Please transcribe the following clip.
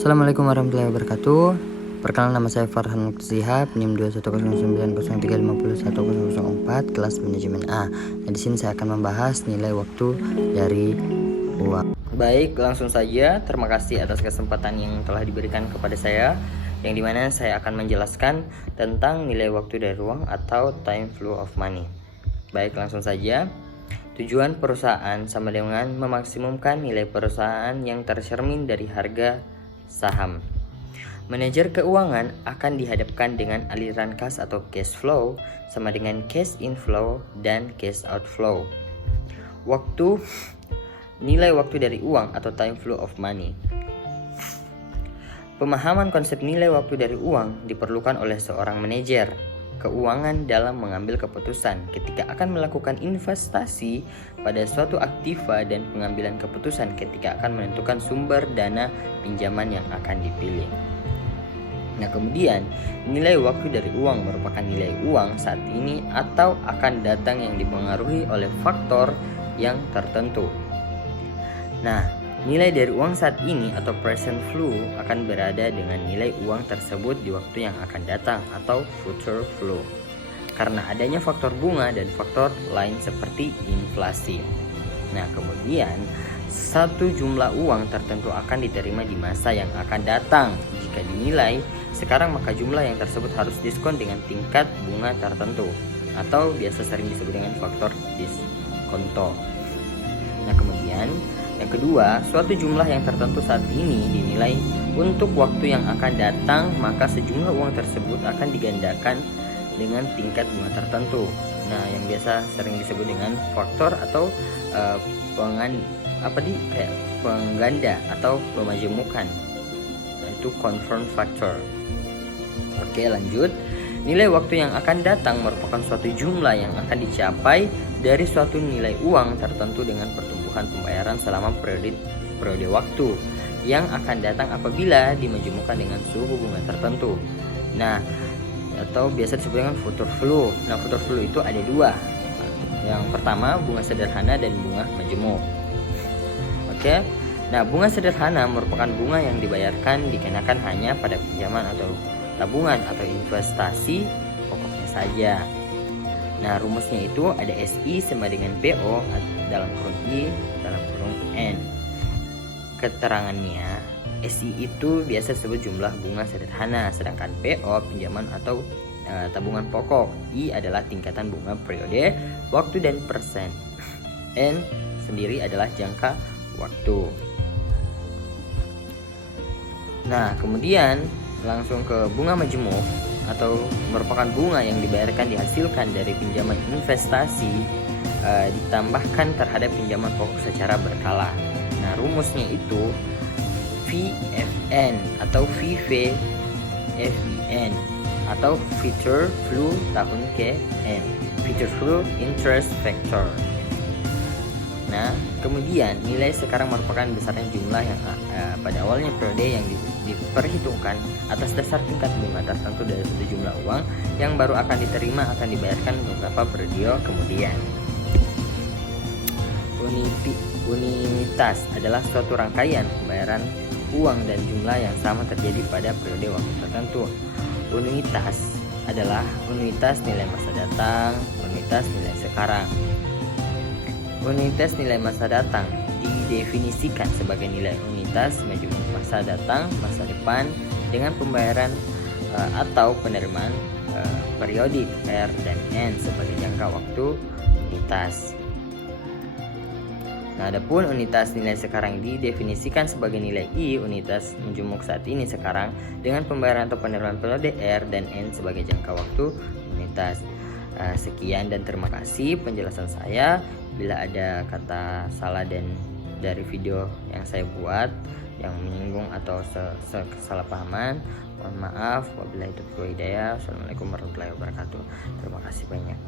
Assalamualaikum warahmatullahi wabarakatuh. Perkenalkan, nama saya Farhan Zihab, NIM 21090350104, kelas manajemen A. Nah, di sini saya akan membahas nilai waktu dari uang. Baik, langsung saja. Terima kasih atas kesempatan yang telah diberikan kepada saya, yang dimana saya akan menjelaskan tentang nilai waktu dari uang atau time flow of money. Baik, langsung saja. Tujuan perusahaan sama dengan memaksimumkan nilai perusahaan yang tercermin dari harga saham. Manajer keuangan akan dihadapkan dengan aliran kas atau cash flow sama dengan cash inflow dan cash outflow. Nilai waktu dari uang atau time flow of money. Pemahaman konsep nilai waktu dari uang diperlukan oleh seorang manajer keuangan dalam mengambil keputusan ketika akan melakukan investasi pada suatu aktiva dan pengambilan keputusan ketika akan menentukan sumber dana pinjaman yang akan dipilih. Nah, kemudian nilai waktu dari uang merupakan nilai uang saat ini atau akan datang yang dipengaruhi oleh faktor yang tertentu. Nah, nilai dari uang saat ini atau present flow akan berada dengan nilai uang tersebut di waktu yang akan datang atau future flow, karena adanya faktor bunga dan faktor lain seperti inflasi. Nah, kemudian satu jumlah uang tertentu akan diterima di masa yang akan datang. Jika dinilai sekarang, maka jumlah yang tersebut harus diskon dengan tingkat bunga tertentu atau biasa sering disebut dengan faktor diskonto. Nah, kemudian yang kedua, suatu jumlah yang tertentu saat ini dinilai untuk waktu yang akan datang, maka sejumlah uang tersebut akan digandakan dengan tingkat bunga tertentu. Nah, yang biasa sering disebut dengan faktor atau pengganda atau pemajemukan, yaitu confirm factor. Oke, lanjut. Nilai waktu yang akan datang merupakan suatu jumlah yang akan dicapai dari suatu nilai uang tertentu dengan pertumbuhan pembayaran selama periode waktu yang akan datang apabila dimajemukkan dengan suhu bunga tertentu. Nah, atau biasa disebut dengan future flow. Nah, future flow itu ada dua. Yang pertama, bunga sederhana dan bunga majemuk. Oke. Nah, bunga sederhana merupakan bunga yang dibayarkan dikenakan hanya pada pinjaman atau tabungan atau investasi pokoknya saja. Nah, rumusnya itu ada SI sama dengan PO dalam kurung I dalam kurung N. Keterangannya, SI itu biasa disebut jumlah bunga sederhana, sedangkan PO pinjaman atau tabungan pokok. I adalah tingkatan bunga periode, waktu dan persen. N sendiri adalah jangka waktu. Nah, kemudian langsung ke bunga majemuk atau merupakan bunga yang dibayarkan dihasilkan dari pinjaman investasi ditambahkan terhadap pinjaman pokok secara berkala. Nah, rumusnya itu VFN atau VVFIN atau future flow tahun ke N, future flow interest factor. Nah, kemudian nilai sekarang merupakan besaran jumlah yang pada awalnya periode yang diperhitungkan atas dasar tingkat bunga tertentu dari satu jumlah uang yang baru akan diterima akan dibayarkan beberapa periode kemudian. Unitas adalah suatu rangkaian pembayaran uang dan jumlah yang sama terjadi pada periode waktu tertentu. Unitas adalah unitas nilai masa datang, unitas nilai sekarang. Unitas nilai masa datang didefinisikan sebagai nilai unitas majemuk masa datang, masa depan dengan pembayaran atau penerimaan periodik R dan N sebagai jangka waktu unitas. Nah, adapun unitas nilai sekarang didefinisikan sebagai nilai I unitas majemuk saat ini sekarang dengan pembayaran atau penerimaan periode R dan N sebagai jangka waktu unitas. Sekian dan terima kasih penjelasan saya. Bila ada kata salah dan dari video yang saya buat yang menyinggung atau kesalahpahaman, mohon maaf. Wabillahi taufiq wal hidayah. Assalamualaikum warahmatullahi wabarakatuh. Terima kasih banyak.